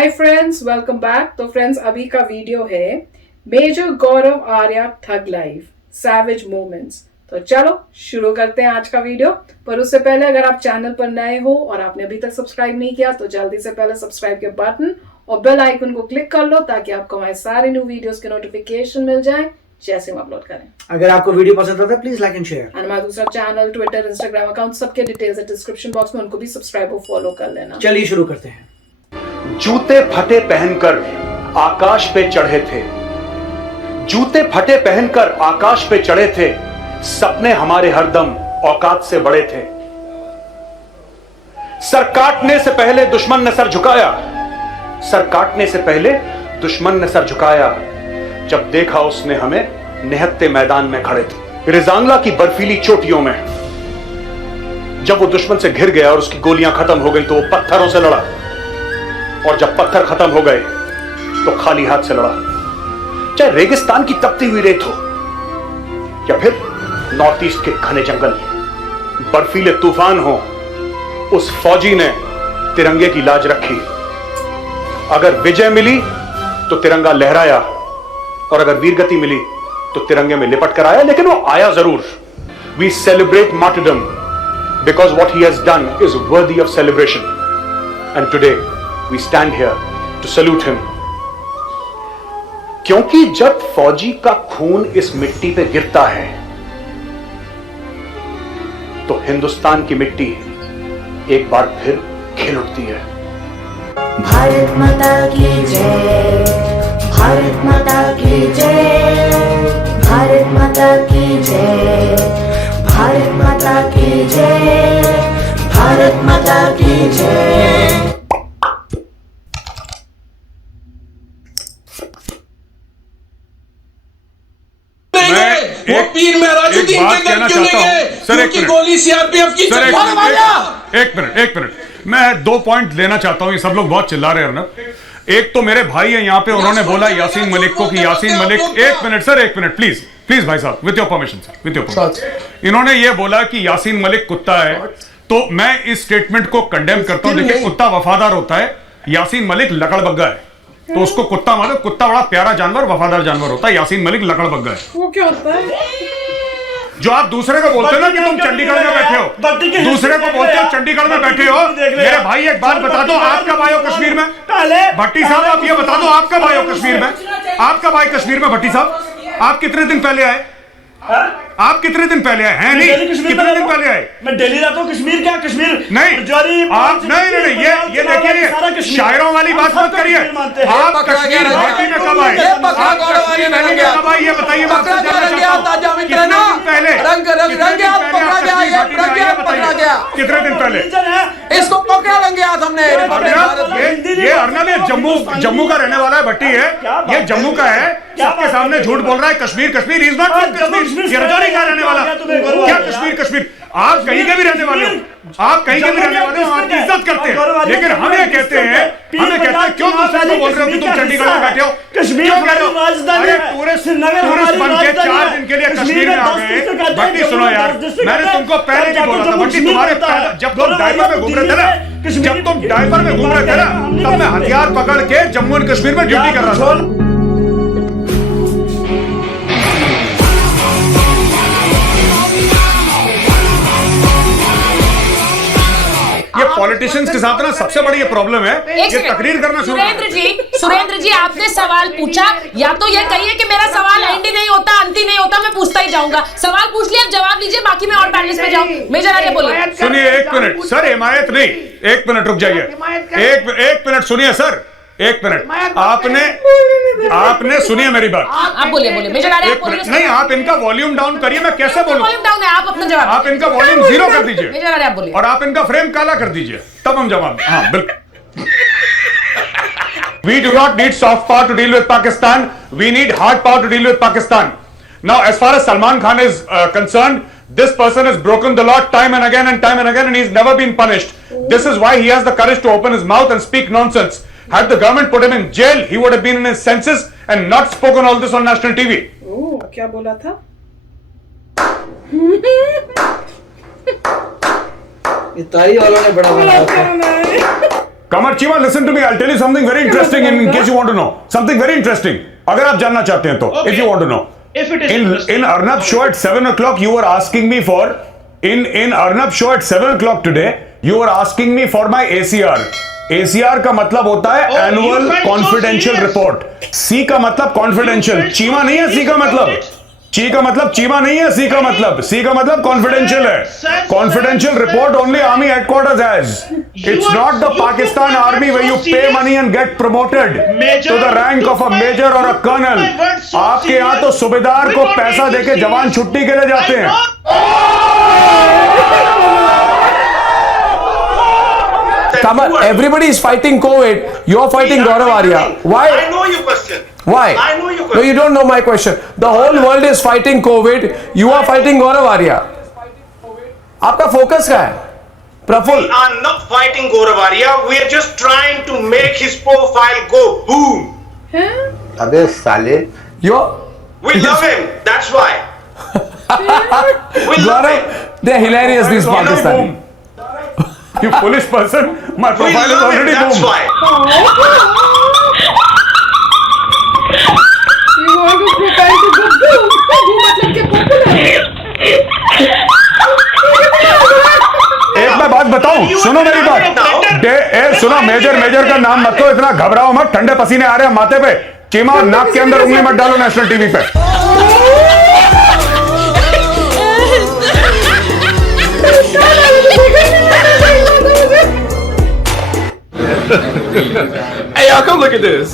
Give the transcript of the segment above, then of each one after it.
Hi friends, welcome back. तो friends, अभी का वीडियो है मेजर गौरव Arya thug life savage moments. तो चलो शुरू करते हैं आज का वीडियो। पर उससे पहले अगर आप चैनल पर नए हो और आपने अभी तक सब्सक्राइब नहीं किया तो जल्दी से पहले सब्सक्राइब के बटन और बेल आइकन को क्लिक कर लो ताकि आपको हमारे सारे न्यू वीडियोस के नोटिफिकेशन मिल जाए जैसे हम अपलोड करें। अगर आपको वीडियो पसंद आता है प्लीज लाइक एंड शेयर। और हमारा दूसरा चैनल, ट्विटर, इंस्टाग्राम अकाउंट सबके डिटेल्स है डिस्क्रिप्शन बॉक्स में, उनको भी सब्सक्राइब और फॉलो कर लेना। चलिए शुरू करते हैं। जूते फटे पहनकर आकाश पे चढ़े थे, जूते फटे पहनकर आकाश पे चढ़े थे, सपने हमारे हरदम औकात से बड़े थे। सर काटने से पहले दुश्मन ने सर झुकाया, सर काटने से पहले दुश्मन ने सर झुकाया, जब देखा उसने हमें निहत्ते मैदान में खड़े थे। रिजांगला की बर्फीली चोटियों में जब वो दुश्मन से घिर गया और उसकी गोलियां खत्म हो गई तो वो पत्थरों से लड़ा, और जब पत्थर खत्म हो गए तो खाली हाथ से लड़ा। चाहे रेगिस्तान की तपती हुई रेत हो या फिर नॉर्थ ईस्ट के घने जंगल, बर्फीले तूफान हो, उस फौजी ने तिरंगे की लाज रखी। अगर विजय मिली तो तिरंगा लहराया, और अगर वीरगति मिली तो तिरंगे में लिपट कर आया, लेकिन वो आया जरूर। We celebrate martyrdom because what he has done is worthy of celebration, and today we stand here to salute him। क्योंकि जब फौजी का खून इस मिट्टी पे गिरता है तो हिंदुस्तान की मिट्टी एक बार फिर खिल उठती है। भारत माता की जय, भारत माता की जय, भारत माता की जय, भारत माता की जय, भारत माता की जय। वो पीर मेहराजुद्दीन के गन क्यों नहीं है? क्योंकि गोली सीआरपीएफ की एक मिनट मैं 2 पॉइंट लेना चाहता हूं। ये सब लोग बहुत चिल्ला रहे हैं ना। एक तो मेरे भाई है यहाँ पे, उन्होंने बोला यासीन मलिक को कि यासीन मलिक, एक मिनट प्लीज भाई साहब, with your permission sir, with your permission. इन्होंने ये बोला कि यासीन मलिक कुत्ता है, तो मैं इस स्टेटमेंट को कंडेम करता हूं। देखिए, कुत्ता वफादार होता है, यासीन मलिक लकड़बग्गा है, तो उसको कुत्ता मानो। कुत्ता बड़ा प्यारा जानवर, वफादार जानवर होता है। यासीन मलिक लकड़बग्गा है। वो क्या होता है? जो आप दूसरे को बोलते हो ना कि तुम चंडीगढ़ में बैठे हो, दूसरे को बोलते हो चंडीगढ़ में बैठे हो। मेरे भाई एक बात बता दो, आप कब आए हो कश्मीर में? भट्टी साहब आप ये बता दो, आप कब आए हो कश्मीर में? आप कब आए कश्मीर में भट्टी साहब? आप कितने दिन पहले आए? आप कितने दिन पहले आए हैं? नहीं, कितने दिन पहले आए? मैं दिल्ली रहता हूँ। कश्मीर क्या? कश्मीर नहीं, आप नहीं, ये देखिए, शायरों वाली बात मत करिए। आप कश्मीर घाटी में कब आए? आप कश्मीर घाटी में कब आए ये बताइए। मैं आपसे जानना चाहता हूं कितने दिन पहले, कितने दिन पहले इसको पकड़ा लेंगे आज हमने। ये अर्नब, ये जम्मू का रहने वाला है, भट्टी है, ये जम्मू का है, सबके सामने झूठ बोल रहा है। Kashmir is not Kashmir. ये रजौरी का रहने वाला, क्या कश्मीर? आप कहीं के भी रहने वाले हो, आप कहीं के भी रहने वाले हो, आपकी इज्जत करते हैं, लेकिन हमें कहते हैं क्यों दूसरे को बोल रहे हो कि तुम चंडीगढ़ में बैठे हो? कश्मीर क्यों कह रहे हो? अरे टूरिस्ट बन के 4 दिन के लिए कश्मीर में आ गए। भट्टी सुनो यार, मैंने तुमको पहले भी बोला था भट्टी, तुम्हारे जब तुम डायपर में घूम रहे थे ना, तब मैं हथियार पकड़ के जम्मू एंड कश्मीर में ड्यूटी कर रहा था। ये पॉलिटिशियंस के साथ ना सबसे बड़ी ये प्रॉब्लम है, ये तकरीर करना शुरू। सुरेंद्र जी आपने सवाल पूछा, या तो ये कहिए कि मेरा सवाल एंडी नहीं होता, अंती नहीं होता, मैं पूछता ही जाऊंगा। सवाल पूछ लिया, जवाब दीजिए, बाकी मैं और पैनलिस्ट में जाऊं। मेजर आर्या बोलिए। सुनिए, 1 मिनट सर, हिमायत नहीं, 1 मिनट रुक जाइए। एक मिनट सुनिए सर, 1 मिनट। आपने सुनिए मेरी बात। आप बोलिए मेजर आर्या बोलिए। नहीं, आप इनका वॉल्यूम डाउन करिए, मैं कैसे बोलूं? वॉल्यूम डाउन है, आप अपना जवाब। आप इनका वॉल्यूम 0 कर दीजिए, मेजर आर्या बोलिए, और आप इनका फ्रेम काला कर दीजिए, तब हम जवाब। हाँ बिल्कुल। We do not need soft power to deal with Pakistan. We need hard power to deal with Pakistan. Now, as far as Salman Khan is concerned, this person has broken the law time and again, and he's never been punished. This is why he has the courage to open his mouth and speak nonsense. Had the government put him in jail, he would have been in his senses and not spoken all this on national TV. क्या बोला था? ये ताली वालों ने बड़ा बनाया था। कमर Cheema, listen to me. I'll tell you something very interesting in case you want to know. Something very interesting. अगर आप जानना चाहते हैं तो, if you want to know. If it is in Arnab show at 7 o'clock, you were asking me for in Arnab show at 7 o'clock today, you were asking me for my ACR. ACR का मतलब होता है annual confidential report. C का मतलब confidential. Cheema नहीं है C का मतलब. ची का मतलब चीमा नहीं है. C का मतलब कॉन्फिडेंशियल है. Confidential report only army headquarters has. It's not the Pakistan army where you pay money and get promoted to the rank of a major or a colonel. आपके यहाँ तो सूबेदार को पैसा देके जवान छुट्टी के लिए जाते हैं. Kamal, everybody is fighting COVID. You're fighting Gaurav Arya. Why? I know your question. Why? I know your question. No, you don't know my question. The whole world is fighting COVID. You are fighting Gaurav Arya. आपका focus क्या है? Praful. We are not fighting Gaurav Arya. We are just trying to make his profile go boom. अबे साले. We love him. That's why. We love him. They're hilarious, these Pakistani. You foolish person. My We profile is love him. already That's boom. why. You want to prepare to go boom. Boom मतलब कि popular. एक मैं बात बताऊं, सुनो मेरी बात. सुनो, मेजर का नाम मत लो, इतना घबराओ मत. ठंडे पसीने आ रहे हैं माथे पे. चीमा, नाक के अंदर उंगली मत डालो नेशनल टीवी पे. Hey, y'all, come look at this.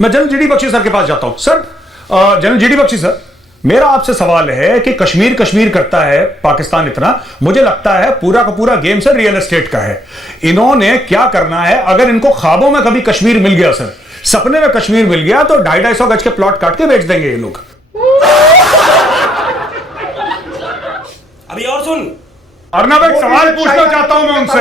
मैं जनरल जीडी बख्शी सर के पास जाता हूं. Sir, general GD Bakshi sir, मेरा आपसे सवाल है कि कश्मीर करता है पाकिस्तान इतना. मुझे लगता है पूरा का पूरा गेम सर रियल एस्टेट का है. इन्होंने क्या करना है, अगर इनको ख्वाबों में कभी कश्मीर मिल गया सर, सपने में कश्मीर मिल गया, तो 250-250 गज के प्लॉट काट के बेच देंगे ये लोग. अभी और सुन. अर्नब, एक सवाल पूछना चाहता हूं मैं उनसे.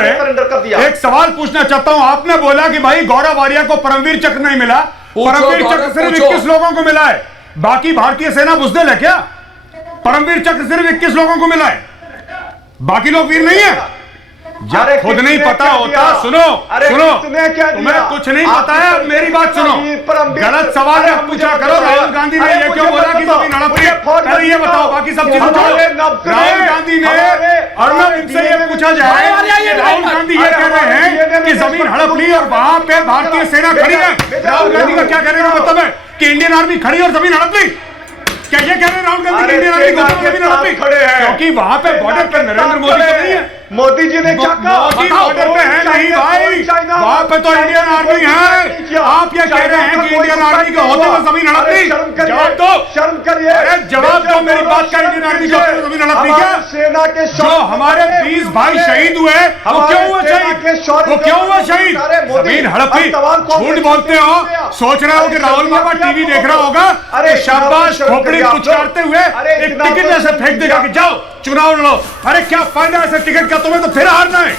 एक सवाल पूछना चाहता हूं. आपने बोला कि भाई गौरव आर्या को परमवीर चक्र नहीं मिला. परमवीर चक्र सिर्फ 21 लोगों को मिला है. बाकी भारतीय सेना बुजदिल है क्या? परमवीर चक्र सिर्फ 21 लोगों को मिला है. बाकी लोग वीर नहीं है. जब खुद नहीं पता होता. सुनो, तुम्हें कुछ नहीं पता है. मेरी बात सुनो. गलत सवाल मत पूछा करो. राहुल गांधी ने ये क्यों बोला कि जमीन हड़प रही है? पहले ये बताओ, बाकी सब चीजें छोड़ो. राहुल गांधी ने, अर्नब, इनसे ये पूछा जाए, राहुल गांधी ये कह रहे हैं कि जमीन हड़प ली और वहां पे भारतीय सेना खड़ी है. राहुल गांधी का क्या कहने का मतलब है कि इंडियन आर्मी खड़ी और जमीन हड़प ली? क्या ये कह रहे हैं राहुल गांधी की इंडियन आर्मी को जमीन हड़प ली? क्योंकि वहां पे बॉर्डर पर नरेंद्र मोदी तो नहीं है. मोदी जी ने क्या कहा? मोदी बॉर्डर पे है नहीं भाई. वहां पे तो इंडियन आर्मी है. आप ये कह रहे हैं कि इंडियन आर्मी के होते हुए जमीन हड़प ली? जवाब दो. शर्म करिए. अरे जवाब दो मेरी बात का. इंडियन आर्मी के होते हुए जमीन हड़प ली क्या? सेना के जो हमारे 20 भाई शहीद हुए, वो क्यों हुए शहीद? वो क्यों हुए शहीद? जमीन हड़प ली. झूठ बोलते हो. सोच रहे हो कि राहुल बाबा टीवी देख रहा होगा, शाबाश खोपड़ी पुचकारते हुए एक टिकट ऐसे फेंक देगा कि जाओ चुनाव लड़ो. अरे क्या फायदा ऐसे टिकट का? तुम्हें तो फिर हारना है.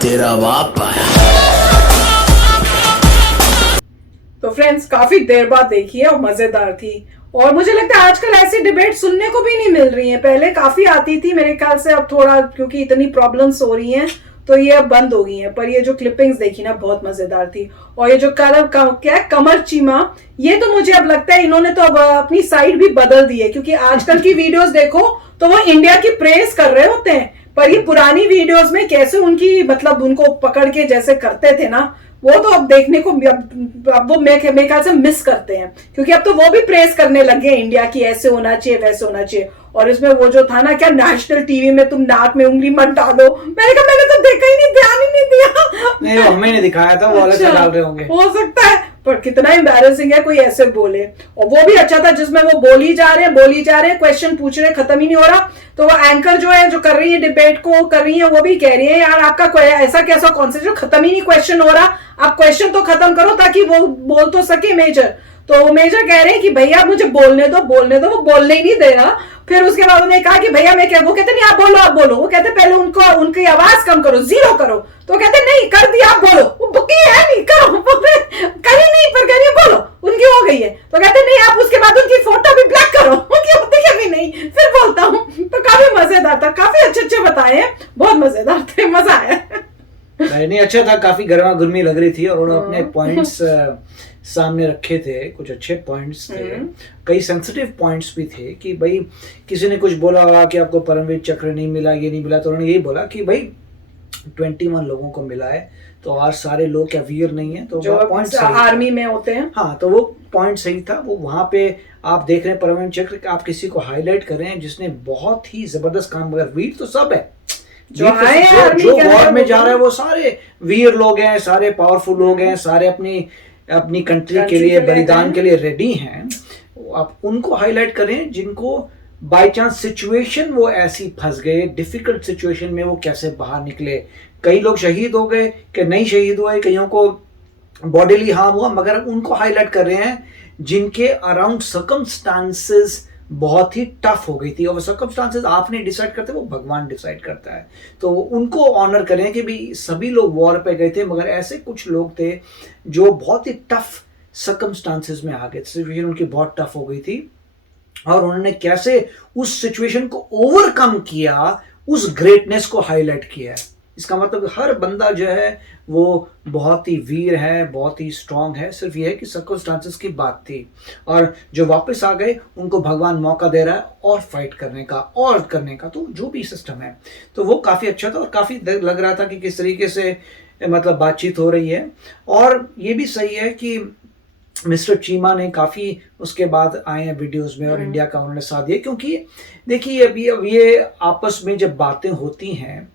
तेरा बाप आया. तो फ्रेंड्स, काफी देर बाद देखी है और मजेदार थी. और मुझे लगता है आजकल ऐसी डिबेट सुनने को भी नहीं मिल रही है. पहले काफी आती थी मेरे ख्याल से. अब थोड़ा क्योंकि इतनी प्रॉब्लम्स हो रही हैं तो ये अब बंद हो गई हैं. पर ये जो क्लिपिंग्स देखी ना, बहुत मजेदार थी. और ये जो क्या कमर चीमा, ये तो मुझे अब लगता है इन्होंने तो अब अपनी साइड भी बदल दी है. क्योंकि आजकल की वीडियोस देखो तो वो इंडिया की प्रेस कर रहे होते हैं, पर ये पुरानी वीडियोस में कैसे उनकी मतलब उनको पकड़ के जैसे करते थे ना, वो तो अब देखने को अब वो मेरे ख्याल से मिस करते हैं. क्योंकि अब तो वो भी प्रेस करने लगे इंडिया की, ऐसे होना चाहिए वैसे होना चाहिए. और इसमें वो जो था ना, क्या नेशनल टीवी में तुम नाक में उंगली मत डालो, मैंने कहा मैंने तो देखा ही नहीं, ध्यान ही नहीं दिया. नहीं, वो हमें नहीं दिखाया था, वो अलग से डाल रहे होंगे. हो सकता है, पर कितना एम्बैरेसिंग है कोई ऐसे बोले. और वो भी अच्छा था जिसमें वो बोली जा रहे हैं, क्वेश्चन पूछ रहे हैं, खत्म ही नहीं हो रहा. तो वो एंकर जो है, जो कर रही है डिबेट को कर रही है, वो भी कह रही है यार आपका ऐसा कैसा कॉन्सेप्ट जो खत्म ही नहीं क्वेश्चन हो रहा. आप क्वेश्चन तो खत्म करो ताकि वो बोल तो सके मेजर. तो मेजर कह रहे हैं कि भैया मुझे बोलने दो. वो बोलने ही नहीं दे रहा. फिर उसके बाद उन्होंने कहा कि भैया मैं क्या, वो कहते नहीं आप बोलो. वो कहते पहले उनकी आवाज कम करो, 0 करो. तो कहते नहीं कर दिया, आप बोलो. वो बुकी है नहीं, करो. कहीं नहीं, पर करिए बोलो, उनकी हो गई है. तो कहते नहीं आप उसके बाद उनकी फोटो भी ब्लैक करो, उनकी होती कभी नहीं, फिर बोलता हूँ. तो काफी मजेदार था. काफी अच्छे बताए हैं, बहुत मजेदार थे, मजा आया। नहीं अच्छा था, काफी गर्मा गर्मी लग रही थी और उन्होंने अपने पॉइंट्स सामने रखे थे, कुछ अच्छे पॉइंट्स थे, कई सेंसिटिव पॉइंट्स भी थे कि भाई किसी ने कुछ बोला होगा कि आपको परमवीर चक्र नहीं मिला, ये नहीं मिला, तो उन्होंने यही बोला कि भाई 21 लोगों को मिला है, तो और सारे लोग क्या वीर नहीं है, तो जो पॉइंट आर्मी में होते हैं। हाँ, तो वो पॉइंट सही था। वो वहां पे आप देख रहे हैं परमवीर चक्र, आप किसी को हाईलाइट कर रहे हैं जिसने बहुत ही जबरदस्त काम, मगर वीर तो सब है, जो वॉर में जा रहा है वो सारे वीर लोग हैं, सारे पावरफुल लोग हैं, सारे अपनी कंट्री के लिए बलिदान के लिए रेडी हैं। आप उनको हाईलाइट करें जिनको बाय चांस सिचुएशन वो ऐसी फंस गए, डिफिकल्ट सिचुएशन में वो कैसे बाहर निकले। कई लोग शहीद हो गए कि नहीं शहीद हुए, कईयों को बॉडीली हार्म हुआ, मगर उनको हाईलाइट कर रहे हैं जिनके अराउंड सर्कमस्टांसेस बहुत ही टफ हो गई थी, और वो सर्कमस्टांसेस आप नहीं डिसाइड करते, वो भगवान डिसाइड करता है। तो उनको ऑनर करें कि भी सभी लोग वॉर पे गए थे, मगर ऐसे कुछ लोग थे जो बहुत ही टफ सर्कमस्टांसेस में आ गए, सिचुएशन उनकी बहुत टफ हो गई थी, और उन्होंने कैसे उस सिचुएशन को ओवरकम किया, उस ग्रेटनेस को हाईलाइट किया है। इसका मतलब हर बंदा जो है वो बहुत ही वीर है, बहुत ही स्ट्रांग है, सिर्फ ये है कि सर्कमस्टांसेस की बात थी, और जो वापस आ गए उनको भगवान मौका दे रहा है और फाइट करने का और करने का, तो जो भी सिस्टम है, तो वो काफ़ी अच्छा था और काफ़ी लग रहा था कि किस तरीके से मतलब बातचीत हो रही है। और ये भी सही है कि मिस्टर चीमा ने काफ़ी उसके बाद आए हैं वीडियोस में और इंडिया का उन्होंने साथ दिया, क्योंकि देखिए अब ये आपस में जब बातें होती हैं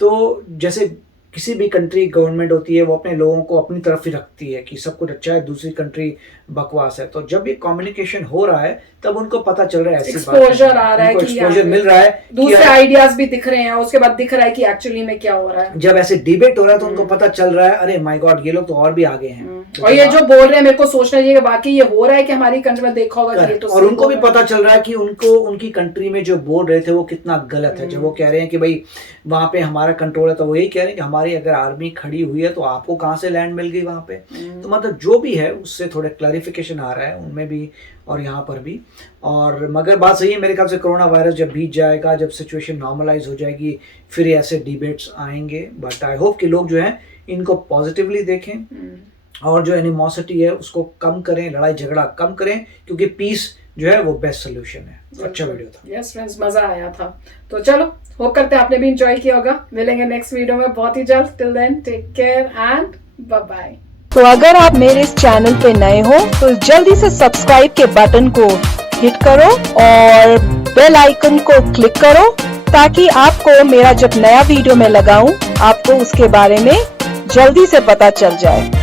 तो जैसे किसी भी कंट्री गवर्नमेंट होती है वो अपने लोगों को अपनी तरफ ही रखती है कि सब कुछ अच्छा है, दूसरी कंट्री बकवास है। तो जब ये कम्युनिकेशन हो रहा है तब उनको पता चल रहा है, ऐसी एक्सपोजर आ रहा है, एक्सपोजर मिल रहा है, दूसरे आइडियाज भी दिख रहे हैं, उसके बाद दिख रहा है कि एक्चुअली में क्या हो रहा है। जब ऐसे डिबेट हो रहा है तो उनको पता चल रहा है, अरे माय गॉड ये लोग तो और भी आगे हैं। और ये जो बोल रहे हैं मेरे को सोचना चाहिए कि बाकी ये हो रहा है कि हमारी कंट्री में देखा होगा कि ये तो, और उनको भी पता चल रहा है कि उनको उनकी कंट्री में जो बोल रहे थे वो कितना गलत है। जब वो कह रहे हैं कि भाई वहां पे हमारा कंट्रोल है, तो वो यही कह रहे हैं कि हमारी अगर आर्मी खड़ी हुई है तो आपको कहाँ से लैंड मिल गई वहां पे। तो मतलब जो भी है उससे थोड़े क्लैरिफिकेशन आ रहा है उनमें भी और यहाँ पर भी। और मगर बात सही है, मेरे ख्याल से कोरोना वायरस जब बीत जाएगा, जब सिचुएशन नॉर्मलाइज हो जाएगी, फिर ऐसे डिबेट्स आएंगे। बट आई होप कि लोग जो है इनको पॉजिटिवली देखें और जो एनिमोसिटी है उसको कम करें, लड़ाई झगड़ा कम करें, क्योंकि पीस जो है वो बेस्ट सोल्यूशन है। अच्छा वीडियो था। यस फ्रेंड्स, मजा आया था। तो चलो होप करते हैं आपने भी एंजॉय किया होगा। मिलेंगे नेक्स्ट वीडियो में बहुत ही जल्द। Till then take care and bye bye. तो अगर आप मेरे इस चैनल पे नए हो तो जल्दी से सब्सक्राइब के बटन को हिट करो और बेल आइकन को क्लिक करो, ताकि आपको मेरा जब नया वीडियो मैं लगाऊं आपको उसके बारे में जल्दी से पता चल जाए।